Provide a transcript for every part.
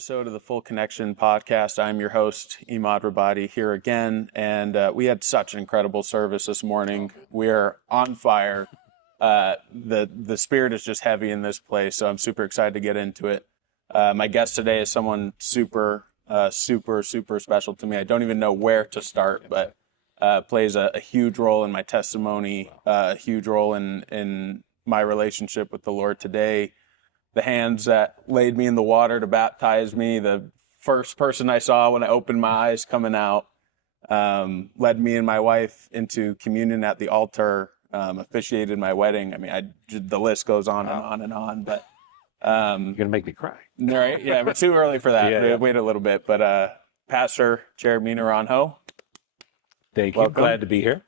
episode of the Full Connection podcast. I'm your host, Imad Rabadi, here again, and we had such an incredible service this morning. We are on fire. The spirit is just heavy in this place, so I'm super excited to get into it. My guest today is someone super special to me. I don't even know where to start, but plays a huge role in my testimony, a huge role in my relationship with the Lord today. The hands that laid me in the water to baptize me, the first person I saw when I opened my eyes coming out, led me and my wife into communion at the altar, officiated my wedding. I mean, the list goes on and on and on. But you're gonna make me cry, right? Yeah, but too early for that. Yeah. Wait a little bit. But Pastor Jeremy Naranjo, thank you. Welcome. Glad to be here.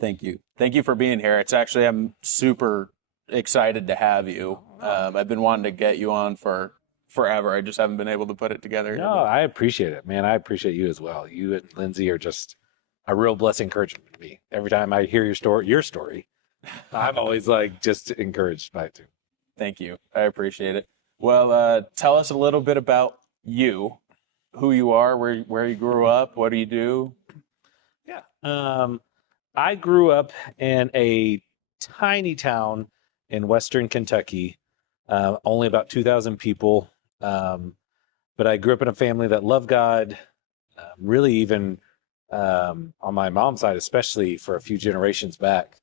Thank you for being here. I'm super excited to have you. I've been wanting to get you on for forever. I just haven't been able to put it together. No, I appreciate it, man. I appreciate you as well. You and Lindsay are just a real blessing, encouragement to me. Every time I hear your story, I'm always just encouraged by it too. Thank you. I appreciate it. Well, tell us a little bit about you, who you are, where you grew up, what do you do? Yeah. I grew up in a tiny town in Western Kentucky, only about 2,000 people. But I grew up in a family that loved God, really even on my mom's side, especially for a few generations back,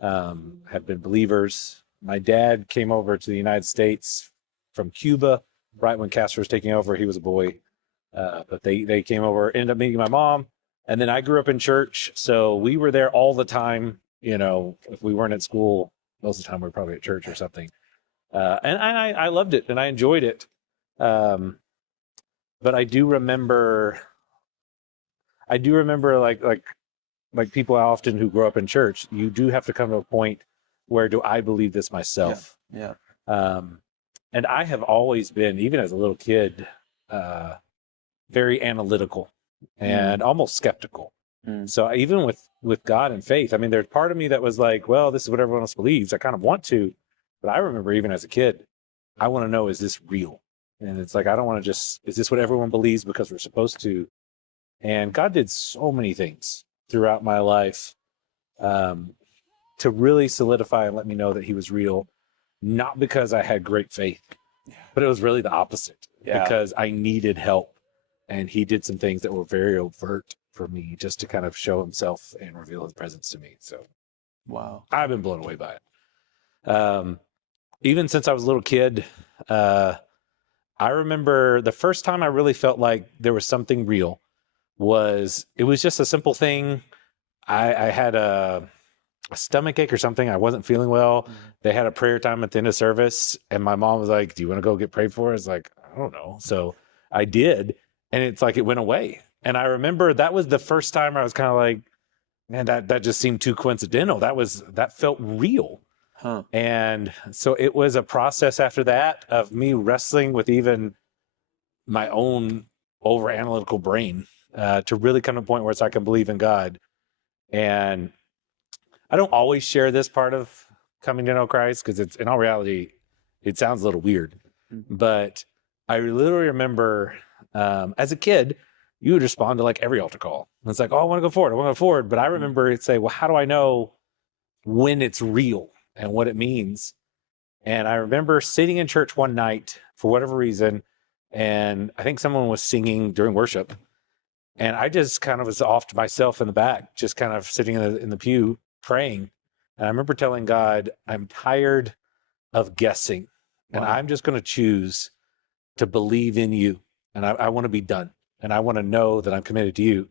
have been believers. My dad came over to the United States from Cuba right when Castro was taking over. He was a boy, but they came over, ended up meeting my mom. And then I grew up in church, so we were there all the time. You know, if we weren't at school, most of the time we were probably at church or something. And I loved it and I enjoyed it. But I do remember like people often who grow up in church, you do have to come to a point where do I believe this myself? Yeah. And I have always been, even as a little kid, very analytical and almost skeptical. So even with God and faith, I mean, there's part of me that was like, well, this is what everyone else believes. I kind of want to, but I remember even as a kid, I want to know, is this real? And it's like, I don't want to just, is this what everyone believes because we're supposed to? And God did so many things throughout my life to really solidify and let me know that he was real, not because I had great faith, but it was really the opposite, because I needed help. And he did some things that were very overt for me just to kind of show himself and reveal his presence to me. So, wow, I've been blown away by it. Even since I was a little kid, I remember the first time I really felt like there was something real it was just a simple thing. I had a stomach ache or something. I wasn't feeling well. They had a prayer time at the end of service, and my mom was like, do you want to go get prayed for? I was like, I don't know. So I did. And it's like, it went away. And I remember that was the first time I was kind of like, man, that just seemed too coincidental. That felt real. Huh. And so it was a process after that of me wrestling with even my own over analytical brain to really come to a point where it's I can believe in God. And I don't always share this part of coming to know Christ because it's, in all reality, it sounds a little weird. But I literally remember as a kid, you would respond to like every altar call. And it's like, oh, I want to go forward. But I remember it'd say, well, how do I know when it's real and what it means? And I remember sitting in church one night for whatever reason, and I think someone was singing during worship. And I just kind of was off to myself in the back, just kind of sitting in the pew praying. And I remember telling God, I'm tired of guessing, and I'm just going to choose to believe in you. And I want to be done. And I want to know that I'm committed to you.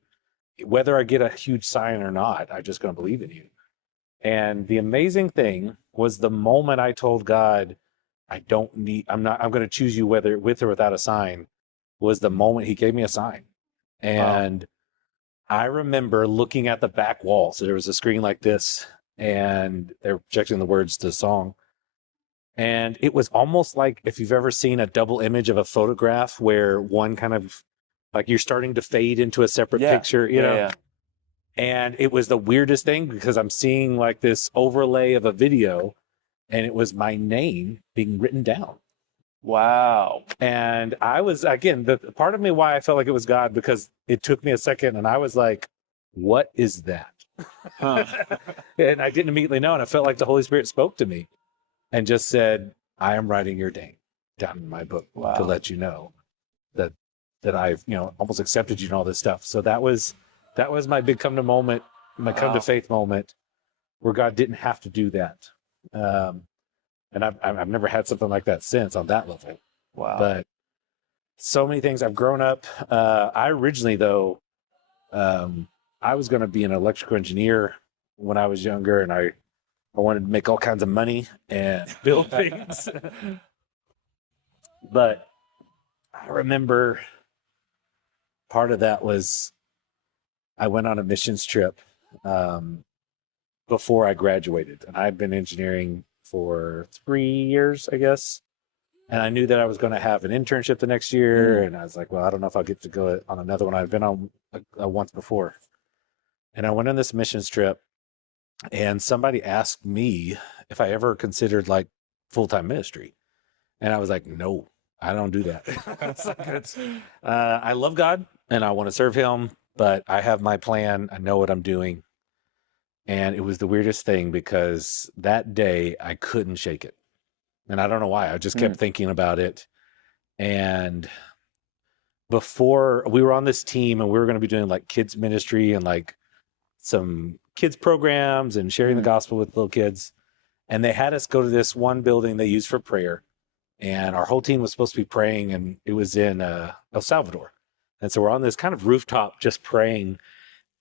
Whether I get a huge sign or not, I'm just going to believe in you. And the amazing thing was the moment I told God, I'm going to choose you whether with or without a sign, was the moment he gave me a sign. And I remember looking at the back wall. So there was a screen like this, and they're projecting the words to the song. And it was almost like if you've ever seen a double image of a photograph where one kind of like you're starting to fade into a separate picture, you know? Yeah. And it was the weirdest thing because I'm seeing like this overlay of a video, and it was my name being written down. Wow. And I was, again, the part of me why I felt like it was God, because it took me a second and I was like, what is that? Huh. And I didn't immediately know. And I felt like the Holy Spirit spoke to me and just said, I am writing your name down in my book to Wow. let you know that I've, almost accepted you and all this stuff. So that was my big come to moment, my come to Wow. faith moment, where God didn't have to do that. And I've never had something like that since on that level. Wow. But so many things. I've grown up. I originally, though, I was going to be an electrical engineer when I was younger, and I wanted to make all kinds of money and build things. But I remember part of that was I went on a missions trip before I graduated, and I'd been engineering for 3 years, I guess. And I knew that I was going to have an internship the next year. And I was like, well, I don't know if I'll get to go on another one. I've been on once before. And I went on this missions trip, and somebody asked me if I ever considered like full-time ministry. And I was like, no, I don't do that. I love God and I want to serve him, but I have my plan. I know what I'm doing. And it was the weirdest thing because that day I couldn't shake it. And I don't know why. I just kept thinking about it. And before, we were on this team and we were going to be doing like kids ministry and like some kids programs and sharing the gospel with little kids. And they had us go to this one building they use for prayer. And our whole team was supposed to be praying, and it was in El Salvador. And so we're on this kind of rooftop just praying.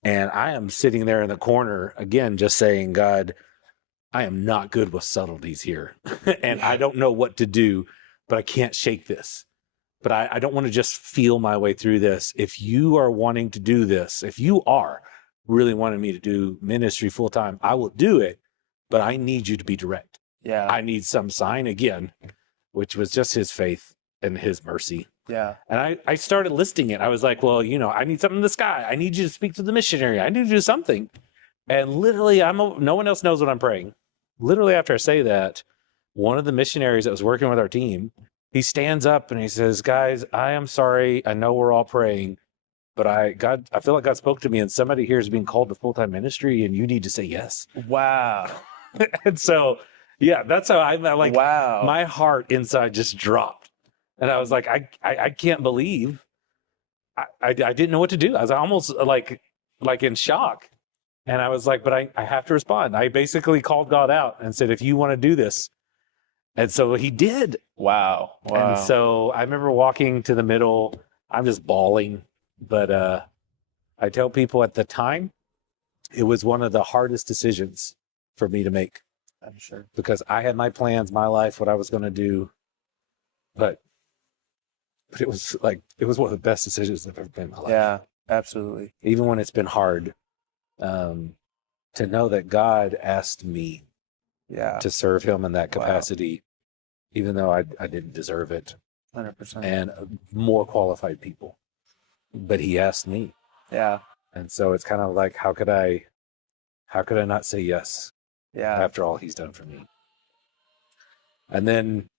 And I am sitting there in the corner, again, just saying, God, I am not good with subtleties here. And I don't know what to do, but I can't shake this. But I don't want to just feel my way through this. If you are wanting to do this, if you are really wanting me to do ministry full time, I will do it, but I need you to be direct. Yeah. I need some sign again, which was just his faith and his mercy. Yeah. And I started listing it. I was like, well, I need something in the sky. I need you to speak to the missionary. I need you to do something. And literally, no one else knows what I'm praying. Literally, after I say that, one of the missionaries that was working with our team, he stands up and he says, guys, I am sorry. I know we're all praying, but I feel like God spoke to me, and somebody here is being called to full-time ministry, and you need to say yes. Wow. And so, yeah, that's how I like, wow. My heart inside just dropped. And I was like, I can't believe I didn't know what to do. I was almost like in shock. And I was like, but I have to respond. I basically called God out and said, if you want to do this. And so he did. Wow. And so I remember walking to the middle. I'm just bawling. But I tell people at the time, it was one of the hardest decisions for me to make. I'm sure. Because I had my plans, my life, what I was going to do. But it was one of the best decisions I've ever made in my life. Yeah, absolutely. Even when it's been hard, to know that God asked me to serve him in that capacity, even though I didn't deserve it. 100%. And more qualified people. But he asked me. Yeah. And so it's kind of like, how could I not say yes? Yeah. After all he's done for me. And then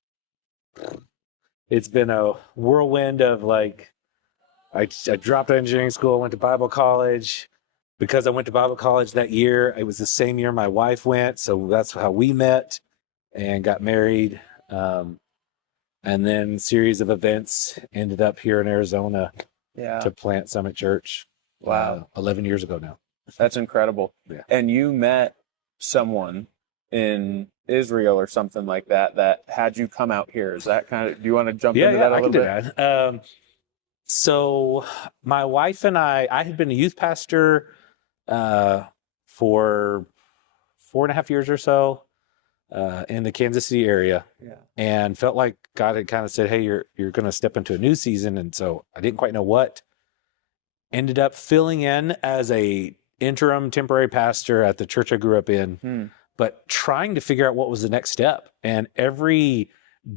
it's been a whirlwind of like, I dropped out of engineering school, went to Bible college. Because I went to Bible college that year, it was the same year my wife went. So that's how we met and got married. And then series of events ended up here in Arizona to plant Summit Church. Wow. 11 years ago now. That's incredible. Yeah. And you met someone in Israel or something like that had you come out here. Is that do you want to jump into that a little bit? Yeah, I can do that. So my wife and I had been a youth pastor for 4.5 years or so in the Kansas City area, and felt like God had kind of said, hey, you're going to step into a new season. And so I didn't quite know what. Ended up filling in as a interim temporary pastor at the church I grew up in, but trying to figure out what was the next step. And every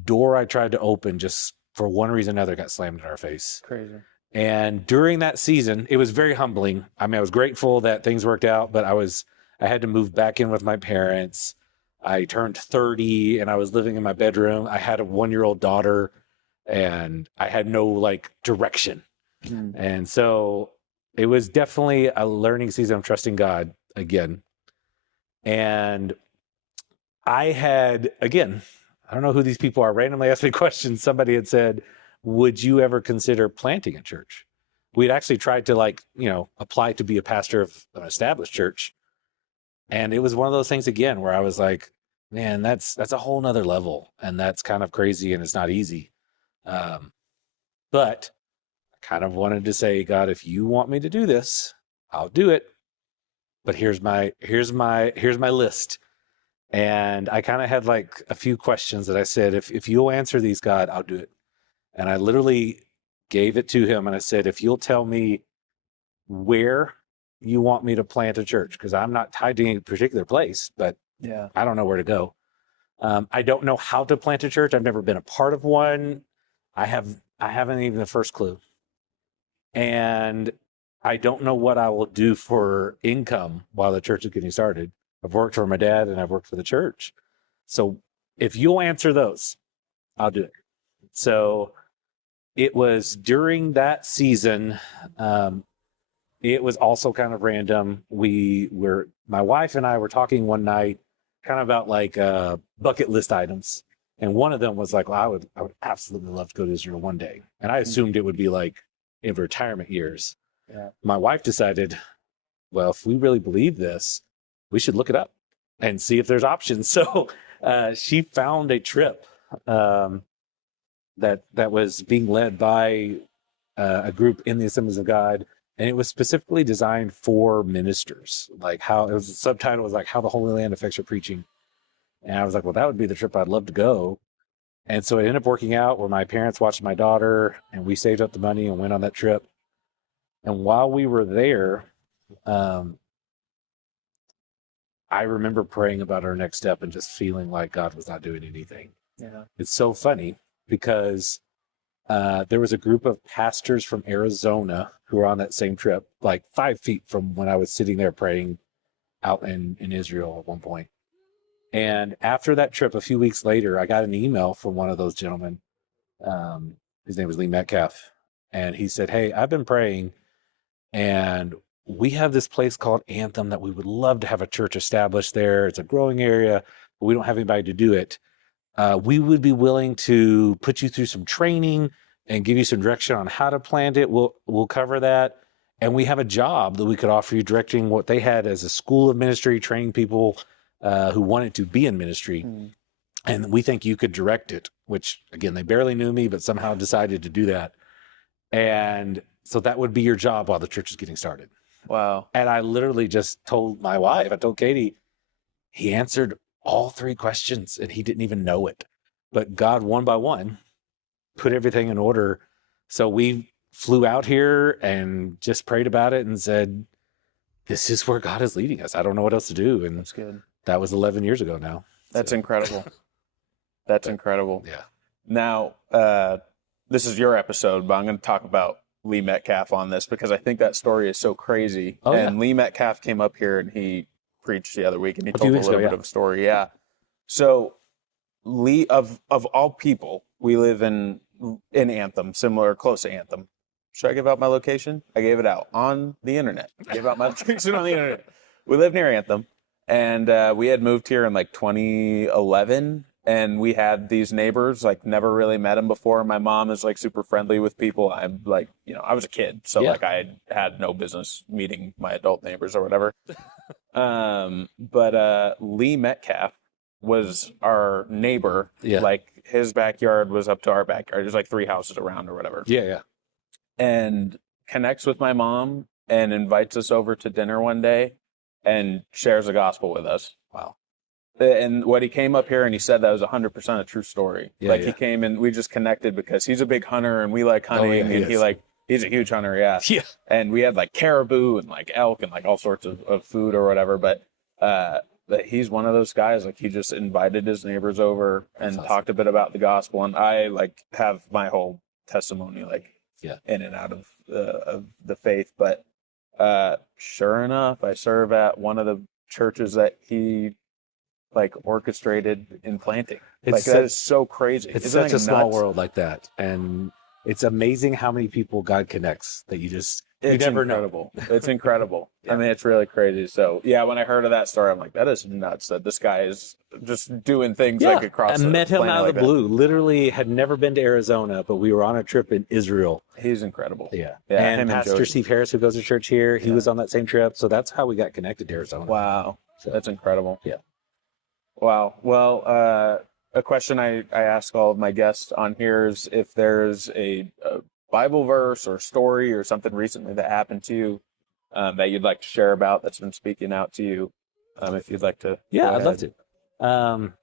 door I tried to open, just for one reason or another, got slammed in our face. Crazy. And during that season, it was very humbling. I mean, I was grateful that things worked out, but I had to move back in with my parents. I turned 30 and I was living in my bedroom. I had a 1-year-old daughter. and I had no like direction. Mm. And so it was definitely a learning season of trusting God again. And I had, again, I don't know who these people are, randomly asked me questions. Somebody had said, would you ever consider planting a church? We'd actually tried to like, apply to be a pastor of an established church. And it was one of those things again where I was like, man, that's a whole nother level. And that's kind of crazy and it's not easy. But I kind of wanted to say, God, if you want me to do this, I'll do it. But here's my list. And I kind of had like a few questions that I said, if you'll answer these, God, I'll do it. And I literally gave it to him and I said, if you'll tell me where you want me to plant a church, because I'm not tied to any particular place, but Yeah. I don't know where to go. I don't know how to plant a church. I've never been a part of one. I haven't even the first clue. And I don't know what I will do for income while the church is getting started. I've worked for my dad and I've worked for the church. So if you'll answer those, I'll do it. So it was during that season. It was also kind of random. My wife and I were talking one night kind of about like bucket list items. And one of them was like, well, I would absolutely love to go to Israel one day. And I assumed it would be like in retirement years. Yeah. My wife decided, well, if we really believe this, we should look it up and see if there's options. So she found a trip that was being led by a group in the Assemblies of God, and it was specifically designed for ministers. Like how it was, the subtitle was like how the Holy Land affects your preaching. And I was like, well, that would be the trip I'd love to go. And so it ended up working out where my parents watched my daughter, and we saved up the money and went on that trip. And while we were there, I remember praying about our next step and just feeling like God was not doing anything. Yeah. It's so funny because there was a group of pastors from Arizona who were on that same trip, like 5 feet from when I was sitting there praying out in Israel at one point. And after that trip, a few weeks later, I got an email from one of those gentlemen. His name was Lee Metcalf. And he said, hey, I've been praying and we have this place called Anthem that we would love to have a church established there. It's a growing area, but we don't have anybody to do it. We would be willing to put you through some training and give you some direction on how to plant it. We'll cover that. And we have a job that we could offer you directing what they had as a school of ministry, training people who wanted to be in ministry. Mm. And we think you could direct it, which again, they barely knew me, but somehow decided to do that. And so that would be your job while the church is getting started. Wow. And I literally just told my wife, I told Katie, he answered all 3 questions and he didn't even know it. But God, one by one, put everything in order. So we flew out here and just prayed about it and said, this is where God is leading us. I don't know what else to do. And That's good. that was 11 years ago now. That's incredible. That's incredible. Yeah. Now, this is your episode, but I'm going to talk about Lee Metcalf on this because I think that story is so crazy. Oh, and yeah. Lee Metcalf came up here and he preached the other week and he A few told a weeks little ago, bit yeah. of a story. Yeah. So Lee, of all people, we live in Anthem, similar, close to Anthem. Should I give out my location? I gave it out on the internet. I gave out my location on the internet. We live near Anthem, and we had moved here in like 2011, and we had these neighbors, like never really met them before. My mom is like super friendly with people. I'm like, I was a kid, so Yeah. like I had no business meeting my adult neighbors or whatever. But Lee Metcalf was our neighbor. Yeah. Like his backyard was up to our backyard. There's like 3 houses around or whatever. Yeah. Yeah. And connects with my mom and invites us over to dinner one day and shares the gospel with us. Wow. And what he came up here and he said that was 100% a true story. Yeah, like yeah. he came and we just connected because he's a big hunter and we like hunting yeah, he and is. he's a huge hunter. Yeah. Yeah. And we had like caribou and like elk and like all sorts of food or whatever. But he's one of those guys, like he just invited his neighbors over and awesome. talked a bit about the gospel. And I like have my whole testimony, like in and out of the faith. But sure enough, I serve at one of the churches that he like orchestrated in planting. It's Like so- that is so crazy. It's Isn't such that a small nuts? world like that. And it's amazing how many people God connects that you It's never know. incredible. It's incredible. Yeah. I mean, it's really crazy. So yeah, when I heard of that story, I'm like, that is nuts. That this guy is just doing things like across I the met him planet out of like the blue. Literally had never been to Arizona, but we were on a trip in Israel. that. He's incredible. Yeah. Yeah, And him and Pastor Jody. Steve Harris, who goes to church here, he Yeah. was on that same trip. So that's how we got connected to Arizona. Wow, So, that's incredible. Yeah. Wow. Well, a question I ask all of my guests on here is if there's a Bible verse or story or something recently that happened to you that you'd like to share about that's been speaking out to you. If you'd like to. yeah, go I'd love ahead. to.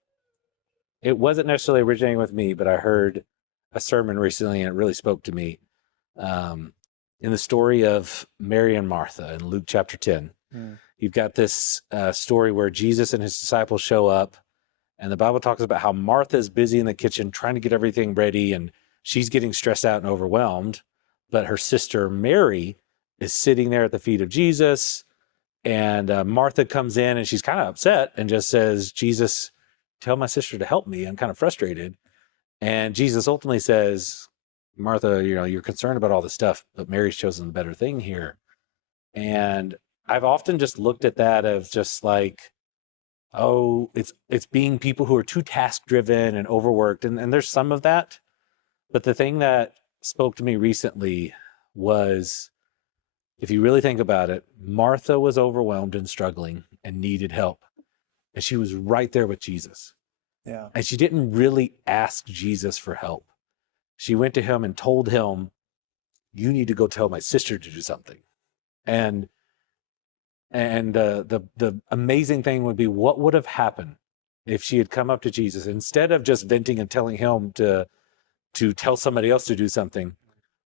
It wasn't necessarily originating with me, but I heard a sermon recently and it really spoke to me. In the story of Mary and Martha in Luke chapter 10, you've got this story where Jesus and his disciples show up, and the Bible talks about how Martha is busy in the kitchen trying to get everything ready, and she's getting stressed out and overwhelmed. But her sister Mary is sitting there at the feet of Jesus, and Martha comes in and she's kind of upset and just says, Jesus, tell my sister to help me. I'm kind of frustrated. And Jesus ultimately says, Martha, you're concerned about all this stuff, but Mary's chosen the better thing here. And I've often just looked at that of just like, oh, it's being people who are too task driven and overworked. And there's some of that. But the thing that spoke to me recently was, if you really think about it, Martha was overwhelmed and struggling and needed help. And she was right there with Jesus. Yeah. And she didn't really ask Jesus for help. She went to him and told him, you need to go tell my sister to do something. And the amazing thing would be, what would have happened if she had come up to Jesus instead of just venting and telling him to tell somebody else to do something?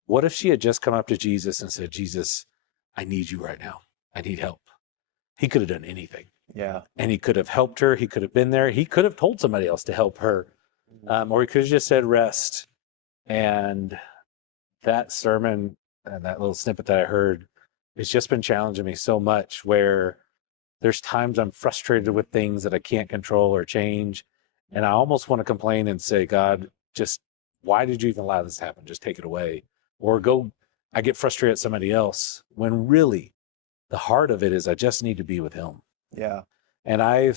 What if she had just come up to Jesus and said, Jesus, I need you right now. I need help. He could have done anything. Yeah. And he could have helped her. He could have been there. He could have told somebody else to help her. Or he could have just said, rest. And that sermon and that little snippet that I heard, it's just been challenging me so much, where there's times I'm frustrated with things that I can't control or change. And I almost want to complain and say, God, just why did you even allow this to happen? Just take it away. Or I get frustrated at somebody else, when really the heart of it is I just need to be with him. Yeah. And I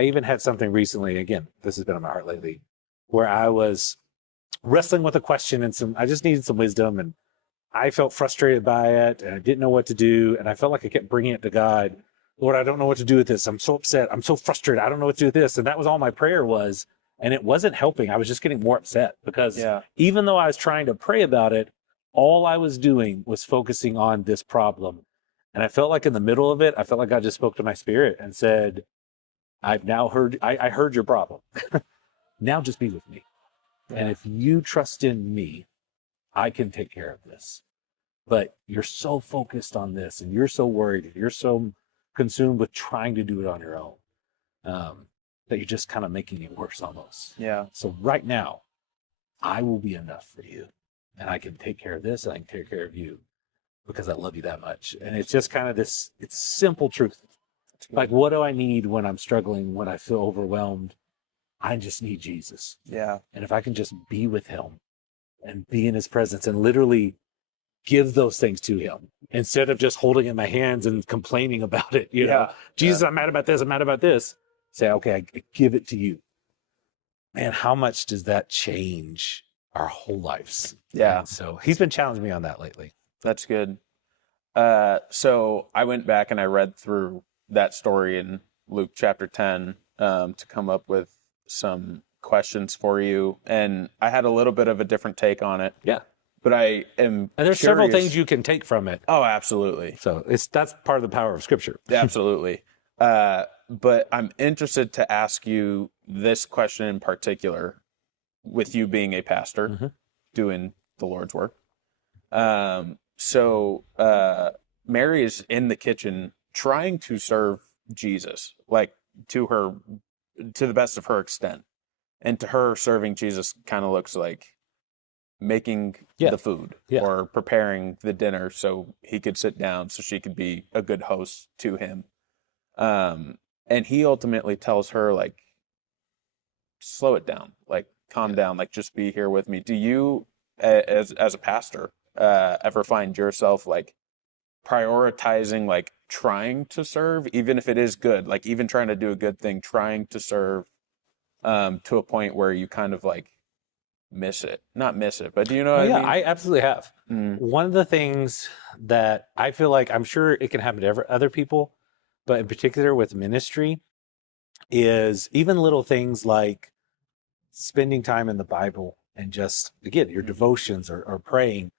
even had something recently, again, this has been on my heart lately, where I was wrestling with a question and I just needed some wisdom, and I felt frustrated by it and I didn't know what to do. And I felt like I kept bringing it to God. Lord, I don't know what to do with this. I'm so upset. I'm so frustrated. I don't know what to do with this. And that was all my prayer was. And it wasn't helping. I was just getting more upset because even though I was trying to pray about it, all I was doing was focusing on this problem. And I felt like in the middle of it, I felt like God just spoke to my spirit and said, I've now heard, I heard your problem. Now just be with me. Yeah. And if you trust in me, I can take care of this. But you're so focused on this and you're so worried and you're so consumed with trying to do it on your own, that you're just kind of making it worse almost. Yeah. So right now, I will be enough for you, and I can take care of this and I can take care of you because I love you that much. And it's just kind of this, it's simple truth. Like, what do I need when I'm struggling, when I feel overwhelmed? I just need Jesus. Yeah. And if I can just be with him and be in his presence and literally give those things to him instead of just holding it in my hands and complaining about it, you know, Jesus, I'm mad about this. I'm mad about this. Say, okay, I give it to you. Man, how much does that change our whole lives? Yeah. And so he's been challenging me on that lately. That's good. So I went back and I read through that story in Luke chapter 10 to come up with some questions for you. And I had a little bit of a different take on it. Yeah. But I am And there's several things you can take from it. Oh, absolutely. So that's part of the power of Scripture. Absolutely. But I'm interested to ask you this question in particular, with you being a pastor, doing the Lord's work. So Mary is in the kitchen trying to serve Jesus, like to the best of her extent. And to her, serving Jesus kind of looks like making the food or preparing the dinner so he could sit down, so she could be a good host to him. And he ultimately tells her, like, slow it down, like, calm down, like, just be here with me. Do you, as a pastor, ever find yourself like prioritizing, like, trying to serve, even if it is good, like, even trying to do a good thing, trying to serve, to a point where you kind of like miss it, not miss it, but do you know Oh what I yeah, mean? I absolutely have. Mm, One of the things that I feel like, I'm sure it can happen to other people, but in particular with ministry, is even little things like spending time in the Bible and just, again, your mhm. devotions or praying.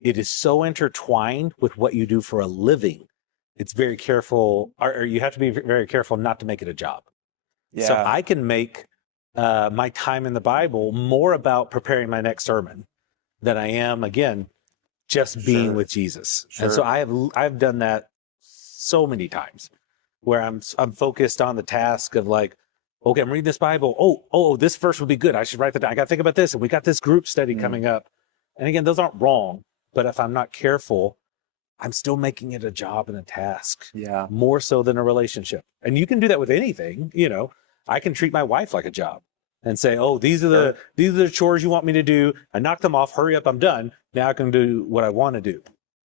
It is so intertwined with what you do for a living. It's very careful, or you have to be very careful not to make it a job. So Yeah, I can make my time in the Bible more about preparing my next sermon than I am, again, just being sure, with Jesus. And so sure. I've done that so many times where I'm focused on the task of like, okay, I'm reading this Bible. Oh, this verse would be good. I should write that down. I got to think about this, and we got this group study Mm, coming up. And again, those aren't wrong, but if I'm not careful, I'm still making it a job and a task yeah, more so than a relationship. And you can do that with anything. I can treat my wife like a job and say, "Oh, sure. these are the chores you want me to do. I knock them off. Hurry up, I'm done. Now I can do what I want to do."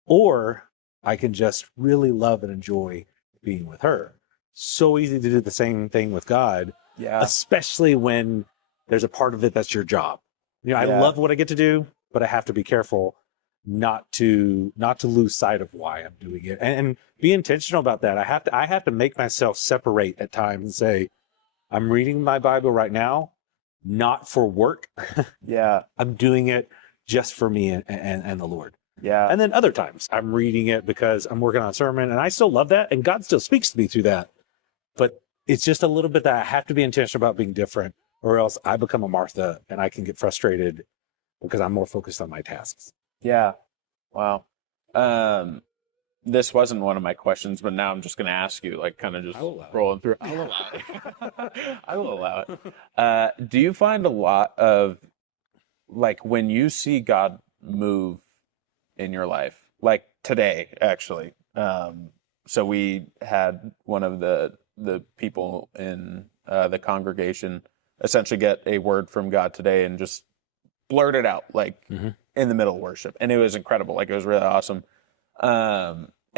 Or I can just really love and enjoy being with her. So easy to do the same thing with God, Yeah, especially when there's a part of it that's your job. I yeah, love what I get to do, but I have to be careful not to lose sight of why I'm doing it, and be intentional about that. I have to make myself separate at times and say, I'm reading my Bible right now, not for work. yeah, I'm doing it just for me and the Lord. yeah, And then other times I'm reading it because I'm working on a sermon, and I still love that, and God still speaks to me through that. But it's just a little bit that I have to be intentional about being different, or else I become a Martha and I can get frustrated because I'm more focused on my tasks. yeah. Wow. Um, this wasn't one of my questions, but now I'm just going to ask you, like, kind of just I'll allow it. rolling through. I'll allow it. I will allow it. Do you find a lot of, like, when you see God move in your life, like today, actually? So we had one of the people in the congregation essentially get a word from God today and just blurt it out, like, Mm-hmm. in the middle of worship, and it was incredible. Like, it was really awesome.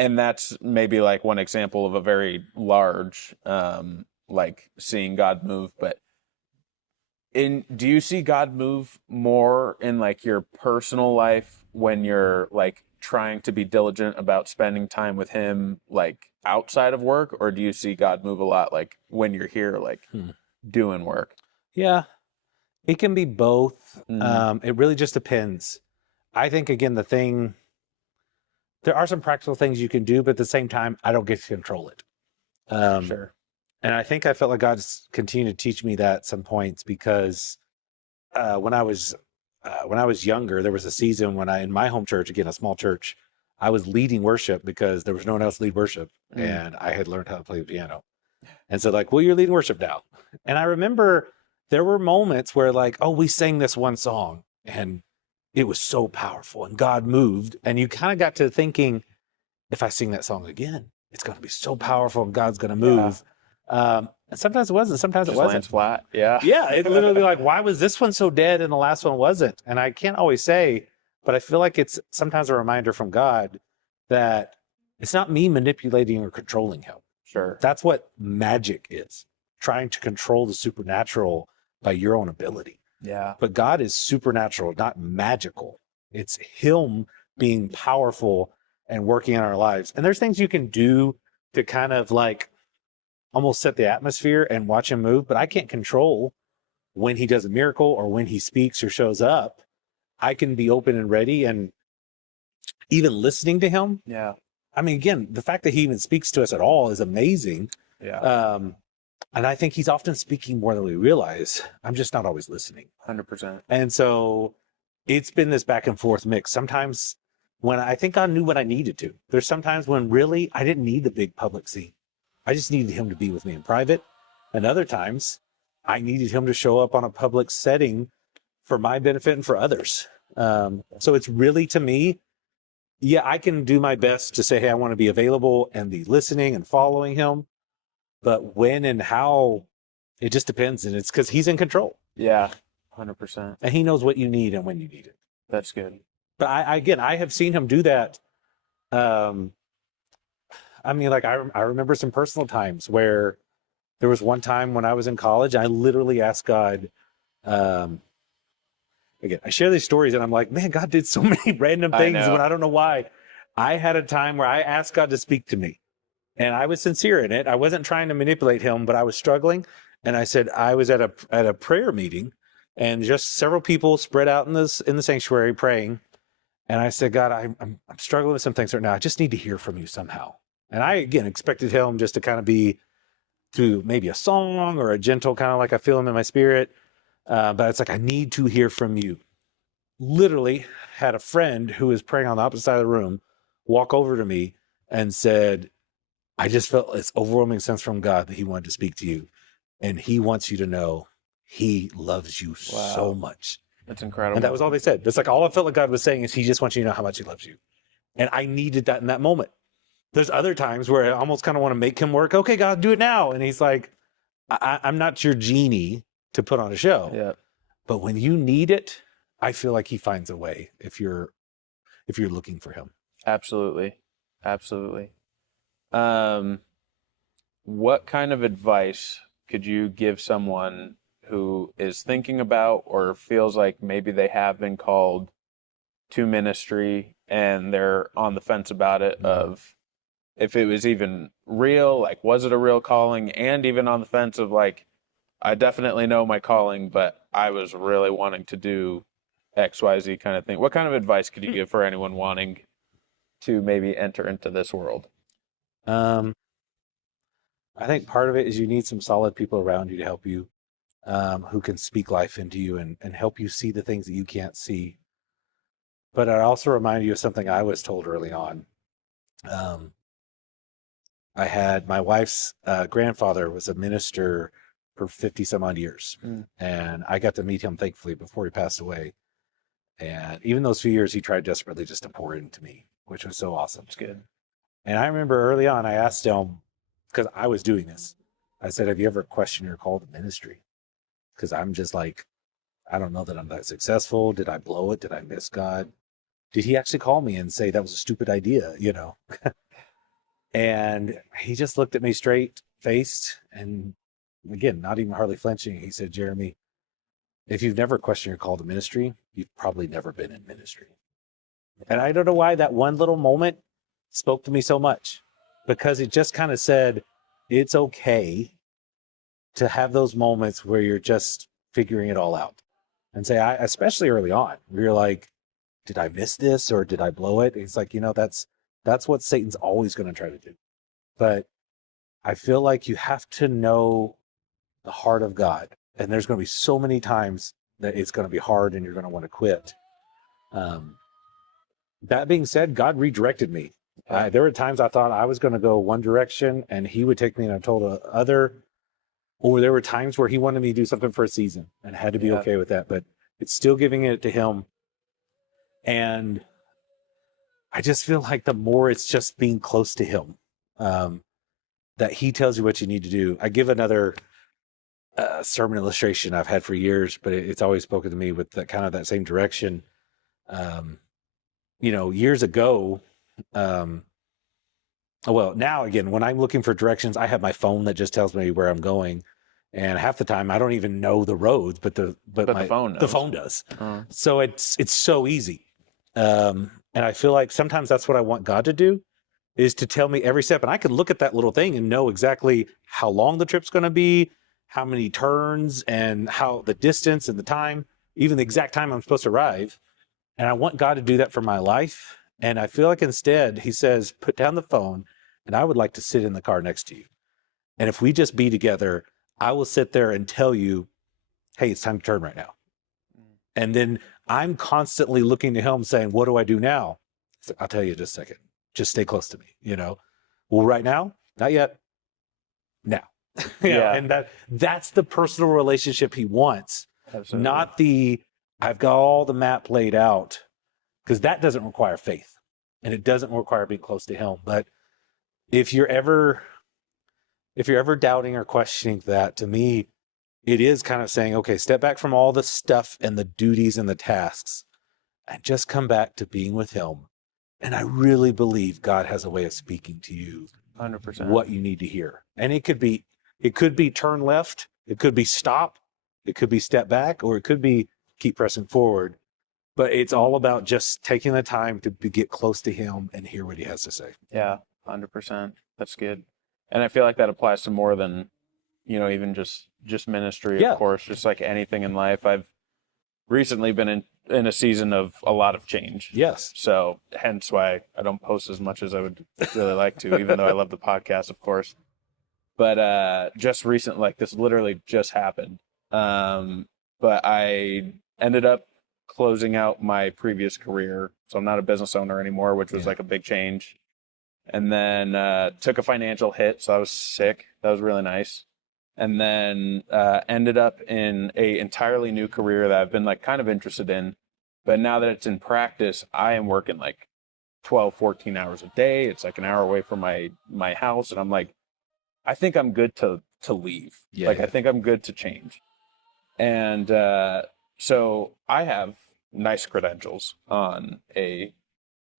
And that's maybe like one example of a very large, like, seeing God move. But do you see God move more in, like, your personal life when you're like trying to be diligent about spending time with Him, like, outside of work, or do you see God move a lot, like, when you're here, like, Hmm. doing work? Yeah, it can be both. Mm, It really just depends. I think, again, there are some practical things you can do, but at the same time, I don't get to control it. Um, sure. and I think I felt like God's continued to teach me that at some points because uh, when I was when I was younger, there was a season when in my home church, again a small church, I was leading worship because there was no one else to lead worship, Mm, and I had learned how to play the piano. And so, like, well, you're leading worship now. And I remember there were moments where, like, oh, we sang this one song and it was so powerful and God moved. And you kind of got to thinking, if I sing that song again, it's going to be so powerful and God's going to yeah. move. And sometimes it wasn't, sometimes it Just wasn't. lands flat. Yeah. Yeah, it literally be like, why was this one so dead and the last one wasn't? And I can't always say, but I feel like it's sometimes a reminder from God that it's not me manipulating or controlling him. Sure. That's what magic is, trying to control the supernatural by your own ability. Yeah. But God is supernatural, not magical. It's Him being powerful and working in our lives. And there's things you can do to kind of like almost set the atmosphere and watch Him move, but I can't control when He does a miracle or when He speaks or shows up. I can be open and ready and even listening to Him. Yeah. I mean, again, the fact that He even speaks to us at all is amazing. Yeah. Um, And I think he's often speaking more than we realize. I'm just not always listening. 100%. And so it's been this back and forth mix. Sometimes when I think I knew what I needed to, there's sometimes when really I didn't need the big public scene. I just needed him to be with me in private. And other times I needed him to show up on a public setting for my benefit and for others. So it's really, to me, yeah, I can do my best to say, hey, I want to be available and be listening and following him. but when and how, it just depends. And it's because he's in control Yeah. 100%. and he knows what you need and when you need it. That's good. But again, I have seen him do that. Um, I mean, like I remember some personal times where there was one time when I was in college, I literally asked God, um, again, I share these stories and I'm like, man, God did so many random I things know. when I don't know why. I had a time where I asked God to speak to me and I was sincere in it. I wasn't trying to manipulate him, but I was struggling. And I said, I was at a prayer meeting and just several people spread out in the sanctuary praying. And I said, God, I'm struggling with some things right now. I just need to hear from you somehow. And I, again, expected him just to kind of be through maybe a song or a gentle kind of like I feel him in my spirit. But it's like, I need to hear from you. Literally had a friend who was praying on the opposite side of the room walk over to me and said, I just felt this overwhelming sense from God that he wanted to speak to you. And he wants you to know he loves you so Wow. much. That's incredible. And that was all they said. It's like all I felt like God was saying is he just wants you to know how much he loves you. And I needed that in that moment. There's other times where I almost kind of want to make him work. Okay, God, do it now. And he's like, I'm not your genie to put on a show. Yeah. But when you need it, I feel like he finds a way if you're looking for him. Absolutely. Absolutely. Um, what kind of advice could you give someone who is thinking about or feels like maybe they have been called to ministry and they're on the fence about it, of if it was even real, like was it a real calling, and even on the fence of like, I definitely know my calling, but I was really wanting to do XYZ kind of thing. What kind of advice could you give for anyone wanting to maybe enter into this world? Um, I think part of it is you need some solid people around you to help you, who can speak life into you and help you see the things that you can't see. But I also remind you of something I was told early on. Um, I had my wife's grandfather was a minister for 50 some odd years. Mm. And I got to meet him, thankfully, before he passed away. And even those few years, he tried desperately just to pour into me, which was so awesome. It's good. And I remember early on, I asked him, because I was doing this, I said, have you ever questioned your call to ministry? Because I'm just like, I don't know that I'm that successful. Did I blow it? Did I miss God? Did he actually call me and say that was a stupid idea, you know? And he just looked at me straight faced and again, not even hardly flinching. He said, Jeremy, if you've never questioned your call to ministry, you've probably never been in ministry. And I don't know why that one little moment spoke to me so much, because it just kind of said, it's okay to have those moments where you're just figuring it all out. And say, especially early on, where you're like, did I miss this or did I blow it? It's like, that's what Satan's always going to try to do. But I feel like you have to know the heart of God. And there's going to be so many times that it's going to be hard and you're going to want to quit. That being said, God redirected me. Yeah. There were times I thought I was going to go one direction and he would take me in a total other, or there were times where he wanted me to do something for a season and I had to be okay with that, but it's still giving it to him. And I just feel like the more it's just being close to him, that he tells you what you need to do. I give another sermon illustration I've had for years, but it's always spoken to me with that kind of that same direction. Years ago, well, now again, when I'm looking for directions, I have my phone that just tells me where I'm going. And half the time I don't even know the roads, but the phone knows. The phone does. Uh-huh. So it's so easy. And I feel like sometimes that's what I want God to do, is to tell me every step. And I can look at that little thing and know exactly how long the trip's going to be, how many turns, and how the distance and the time, even the exact time I'm supposed to arrive. And I want God to do that for my life. And I feel like instead he says, put down the phone and I would like to sit in the car next to you. And if we just be together, I will sit there and tell you, hey, it's time to turn right now. And then I'm constantly looking to him saying, what do I do now? So I'll tell you in just a second. Just stay close to me, Well, right now, not yet. Now. And that's the personal relationship he wants. Absolutely. Not the, I've got all the map laid out, because that doesn't require faith and it doesn't require being close to him. But if if you're ever doubting or questioning that, to me, it is kind of saying, okay, step back from all the stuff and the duties and the tasks and just come back to being with him. And I really believe God has a way of speaking to you 100%. what you need to hear. And it could be turn left, it could be stop, it could be step back, or it could be keep pressing forward. But it's all about just taking the time to get close to him and hear what he has to say. Yeah, 100%. That's good. And I feel like that applies to more than, even just ministry, Yeah. of course, just like anything in life. I've recently been in a season of a lot of change. Yes. So hence why I don't post as much as I would really like to, even though I love the podcast, of course. But just recently, like this literally just happened. But I ended up closing out my previous career. So I'm not a business owner anymore, which was like a big change. And then took a financial hit. So I was sick. That was really nice. And then ended up in a entirely new career that I've been like kind of interested in. But now that it's in practice, I am working like 12, 14 hours a day. It's like an hour away from my house. And I'm like, I think I'm good to leave. I think I'm good to change. And so I have nice credentials on a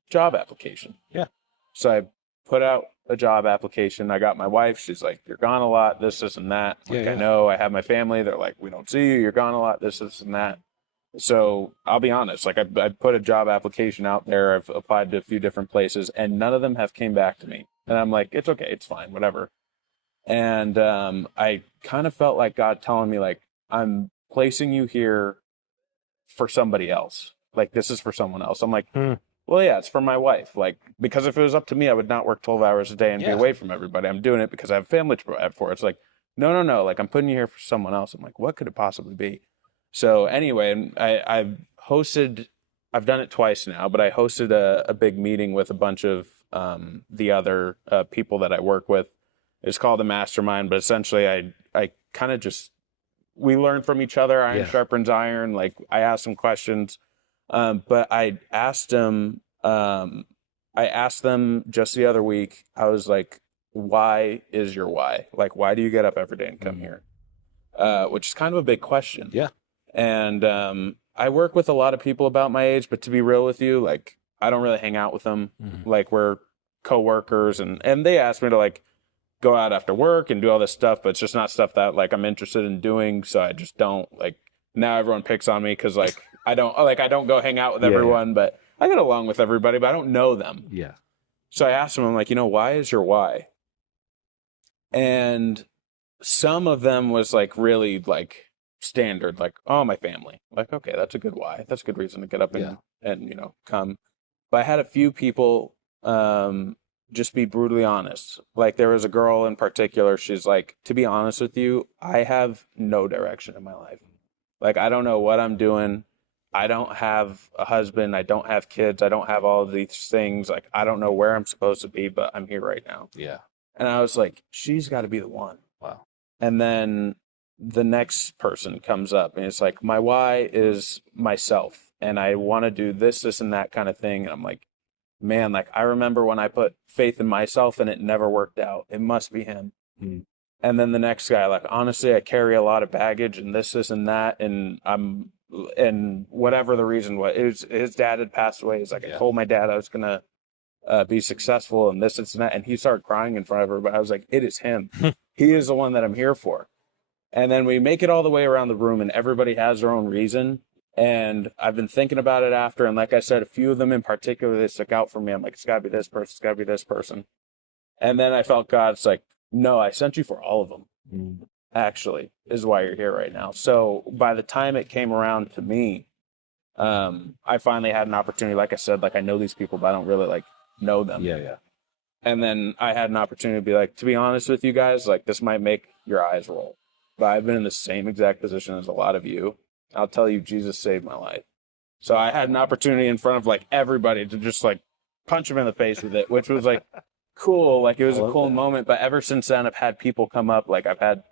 job application. Yeah. So I put out a job application. I got my wife. She's like, you're gone a lot, this and that. Like, I know. I have my family. They're like, we don't see you. You're gone a lot, this and that. So I'll be honest. Like, I put a job application out there. I've applied to a few different places, and none of them have came back to me. And I'm like, it's okay. It's fine. Whatever. And I kind of felt like God telling me, like, I'm placing you here for somebody else. Like, this is for someone else. I'm like, well, yeah, it's for my wife. Like, because if it was up to me, I would not work 12 hours a day and be away from everybody. I'm doing it because I have family to provide for. It's like, no. Like, I'm putting you here for someone else. I'm like, what could it possibly be? So anyway, and I've done it twice now, but I hosted a big meeting with a bunch of the other people that I work with. It's called a mastermind, but essentially I kind of just, we learn from each other. Iron sharpens iron. Like, I asked some questions. But I asked them just the other week, I was like, why is your why? Like, why do you get up every day and come here? Which is kind of a big question. Yeah. And I work with a lot of people about my age, but to be real with you, like, I don't really hang out with them. Like, we're coworkers, and they asked me to like go out after work and do all this stuff, but it's just not stuff that like I'm interested in doing. So I just don't. Like, now everyone picks on me because like I don't go hang out with everyone, but I get along with everybody, but I don't know them. Yeah. So I asked them, I'm like, why is your why? And some of them was like really like standard, like, oh, my family. Like, okay, that's a good why. That's a good reason to get up and come. But I had a few people just be brutally honest. Like, there was a girl in particular, she's like, to be honest with you, I have no direction in my life. Like, I don't know what I'm doing. I don't have a husband. I don't have kids. I don't have all of these things. Like, I don't know where I'm supposed to be, but I'm here right now. Yeah. And I was like, she's got to be the one. Wow. And then the next person comes up and it's like, my why is myself. And I want to do this, and that kind of thing. And I'm like, man, like, I remember when I put faith in myself and it never worked out. It must be him. And then the next guy, like, honestly, I carry a lot of baggage and this, and that. And whatever the reason was, his dad had passed away. He's like, I told my dad I was going to be successful and this, and that. And he started crying in front of everybody. I was like, it is him. He is the one that I'm here for. And then we make it all the way around the room and everybody has their own reason. And I've been thinking about it after. And like I said, a few of them in particular, they stuck out for me. I'm like, it's got to be this person. It's got to be this person. And then I felt God's like, no, I sent you for all of them, actually, is why you're here right now. So by the time it came around to me, I finally had an opportunity. Like I said, like, I know these people, but I don't really like know them. Yeah. And then I had an opportunity to be like, to be honest with you guys, like, this might make your eyes roll, but I've been in the same exact position as a lot of you. I'll tell you, Jesus saved my life. So I had an opportunity in front of like everybody to just like punch him in the face with it, which was like cool. Like, it was a cool moment. But ever since then, I've had people come up. Like, I've had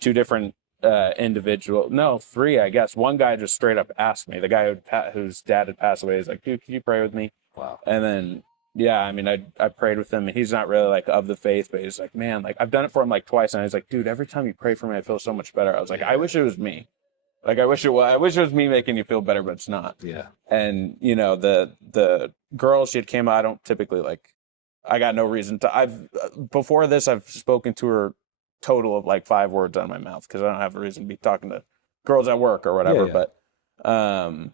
two different three, I guess. One guy just straight up asked me, the guy whose dad had passed away, is like, dude, can you pray with me? Wow. And then yeah, I mean, I prayed with him, and he's not really like of the faith, but he's like, man, like I've done it for him like twice, and I was like, dude, every time you pray for me, I feel so much better. I was like, I wish it was me. Like I wish it was me making you feel better, but it's not. Yeah. And you know, the girl she had came out. I don't typically like. I got no reason to. Before this, I've spoken to her total of like 5 words out of my mouth because I don't have a reason to be talking to girls at work or whatever. Yeah, yeah. But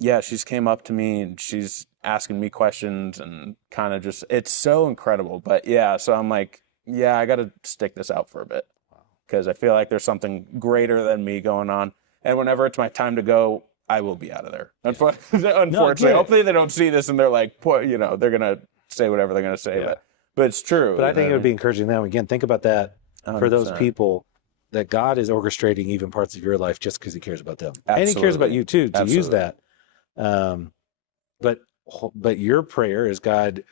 yeah, she's came up to me and she's asking me questions and kind of just, it's so incredible. But yeah, so I'm like, yeah, I got to stick this out for a bit because I feel like there's something greater than me going on. And whenever it's my time to go, I will be out of there. Unfortunately, hopefully they don't see this and they're like, you know, they're going to say whatever they're going to say. Yeah. But it's true. But I think it would be encouraging them. Again, think about that for those 100%. people that God is orchestrating even parts of your life just because he cares about them. Absolutely. And he cares about you too, to use Absolutely. that. But your prayer is, God,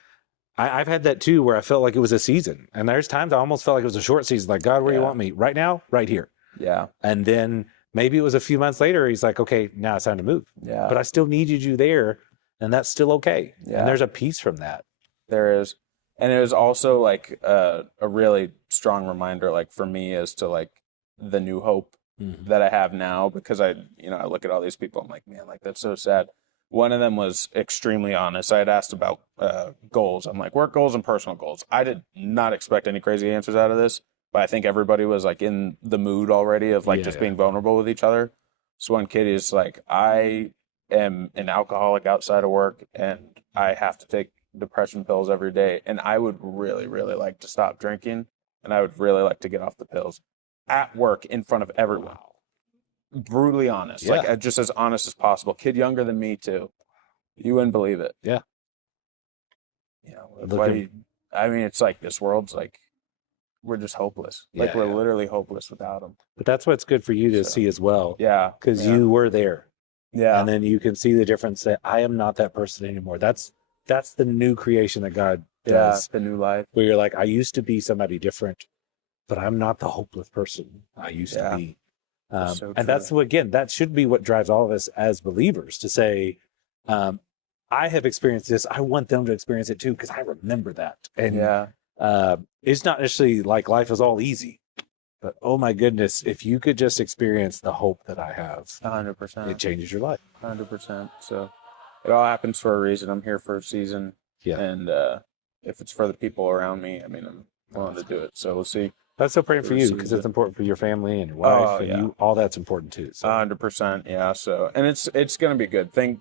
I've had that too, where I felt like it was a season. And there's times I almost felt like it was a short season. Like, God, where do you want me? Right now? Right here. Yeah. And then maybe it was a few months later, he's like, okay, now it's time to move. Yeah. But I still needed you there, and that's still okay. Yeah. And there's a peace from that. There is. And it was also like a really strong reminder, like for me, as to like the new hope that I have now, because I look at all these people, I'm like, man, like that's so sad. One of them was extremely honest. I had asked about goals. I'm like, work goals and personal goals. I did not expect any crazy answers out of this, but I think everybody was like in the mood already of like being vulnerable with each other. So one kid is like, I am an alcoholic outside of work and I have to take depression pills every day. And I would really, really like to stop drinking. And I would really like to get off the pills at work in front of everyone. Brutally honest, like just as honest as possible. Kid younger than me too. You wouldn't believe it. Yeah. I mean, it's like this world's like we're just hopeless. Like we're literally hopeless without them. But that's what's good for you to see as well. Yeah, because you were there. Yeah, and then you can see the difference that I am not that person anymore. That's the new creation that God does. The new life. Where you're like, I used to be somebody different, but I'm not the hopeless person I used to be. And that's what, again, that should be what drives all of us as believers to say, I have experienced this. I want them to experience it too, because I remember that. And it's not necessarily like life is all easy, but oh my goodness, if you could just experience the hope that I have, 100%, it changes your life. 100%. So it all happens for a reason. I'm here for a season. Yeah. And if it's for the people around me, I mean, I'm willing to do it. So we'll see. That's so praying for you because it's important for your family and your wife and you. All that's important too. So. 100%. Yeah. So, and it's going to be good. Thank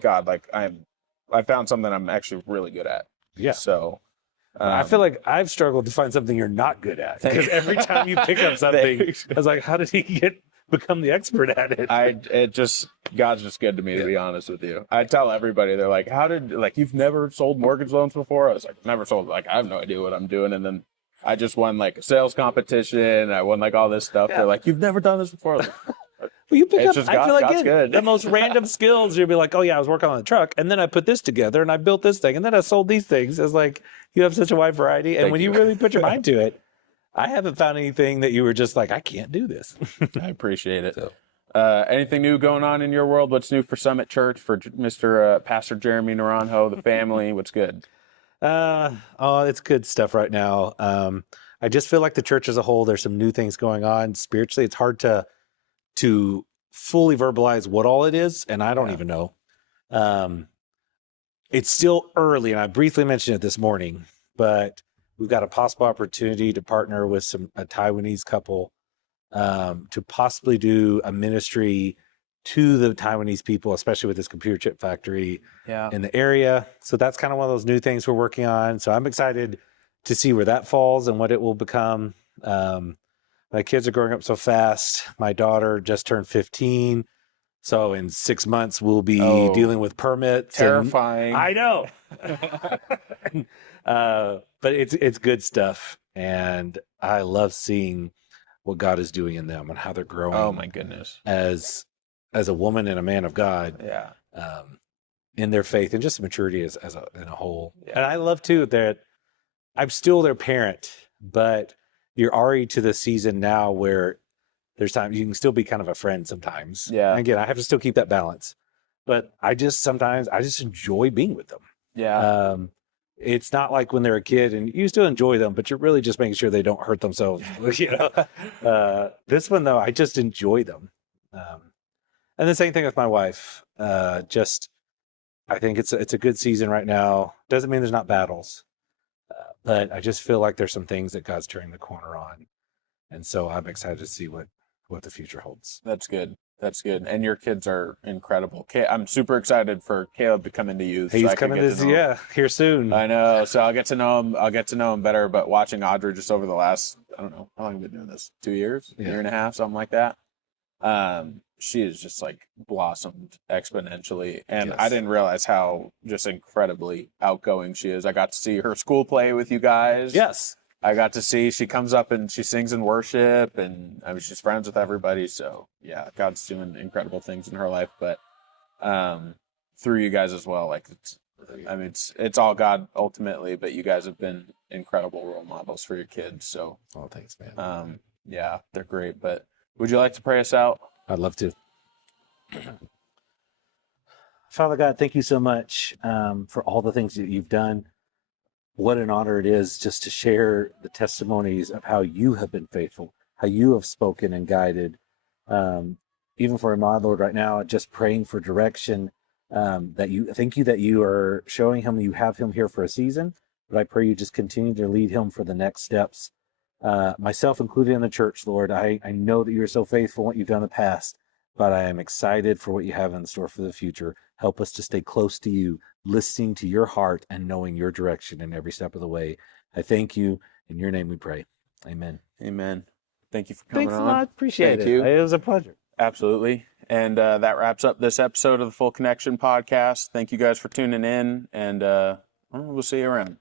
God. Like I found something I'm actually really good at. Yeah. So I feel like I've struggled to find something you're not good at because every time you pick up something, I was like, how did he become the expert at it? God's just good to me, to be honest with you. I tell everybody, they're like, you've never sold mortgage loans before? I was like, never sold. Like, I have no idea what I'm doing. And then I just won like a sales competition. I won like all this stuff. Yeah. They're like, you've never done this before. Like, well, you pick up, I feel like the most random skills. You'll be like, oh yeah, I was working on the truck and then I put this together and I built this thing and then I sold these things. It's like, you have such a wide variety. And when you really put your mind to it, I haven't found anything that you were just like, I can't do this. I appreciate it. So. Anything new going on in your world? What's new for Summit Church, for Mr. Pastor Jeremy Naranjo, the family? What's good? It's good stuff right now. I just feel like the church as a whole, there's some new things going on spiritually. It's hard to fully verbalize what all it is, and I don't even know. It's still early, and I briefly mentioned it this morning, but we've got a possible opportunity to partner with a Taiwanese couple to possibly do a ministry to the Taiwanese people, especially with this computer chip factory in the area. So that's kind of one of those new things we're working on. So I'm excited to see where that falls and what it will become. My kids are growing up so fast. My daughter just turned 15. So in 6 months, we'll be dealing with permits. Terrifying. I know. But it's good stuff. And I love seeing what God is doing in them and how they're growing. Oh, my goodness. As a woman and a man of God. Yeah. In their faith and just maturity in a whole. Yeah. And I love, too, that I'm still their parent, but you're already to the season now where there's times you can still be kind of a friend sometimes. Yeah. And again, I have to still keep that balance. But sometimes I just enjoy being with them. Yeah. it's not like when they're a kid and you still enjoy them, but you're really just making sure they don't hurt themselves. This one though, I just enjoy them. And the same thing with my wife. I think it's a good season right now. Doesn't mean there's not battles, but I just feel like there's some things that God's turning the corner on, and so I'm excited to see what the future holds. That's good. That's good. And your kids are incredible. I'm super excited for Caleb to come into youth. He's coming here soon. I know. So I'll get to know him. I'll get to know him better. But watching Audrey just over the last, I don't know, how long have we been doing this? 2 years, year and a half, something like that. She is just like blossomed exponentially. And I didn't realize how just incredibly outgoing she is. I got to see her school play with you guys. Yes. I got to see she comes up and she sings in worship, and I mean she's friends with everybody. So yeah, God's doing incredible things in her life, but through you guys as well. Like it's all God ultimately, but you guys have been incredible role models for your kids. So thanks, man. Yeah, they're great. But would you like to pray us out? I'd love to. Father God, thank you so much for all the things that you've done. What an honor it is just to share the testimonies of how you have been faithful, how you have spoken and guided. Even for my Lord right now, just praying for direction, thank you that you are showing him you have him here for a season, but I pray you just continue to lead him for the next steps. Myself included in the church, Lord, I know that you're so faithful in what you've done in the past, but I am excited for what you have in store for the future. Help us to stay close to you, listening to your heart and knowing your direction in every step of the way. I thank you. In your name we pray. Amen. Amen. Thank you for coming Thanks on. a lot. Appreciate Thank it. you. It was a pleasure. Absolutely. And that wraps up this episode of the Full Connection podcast. Thank you guys for tuning in, and we'll see you around.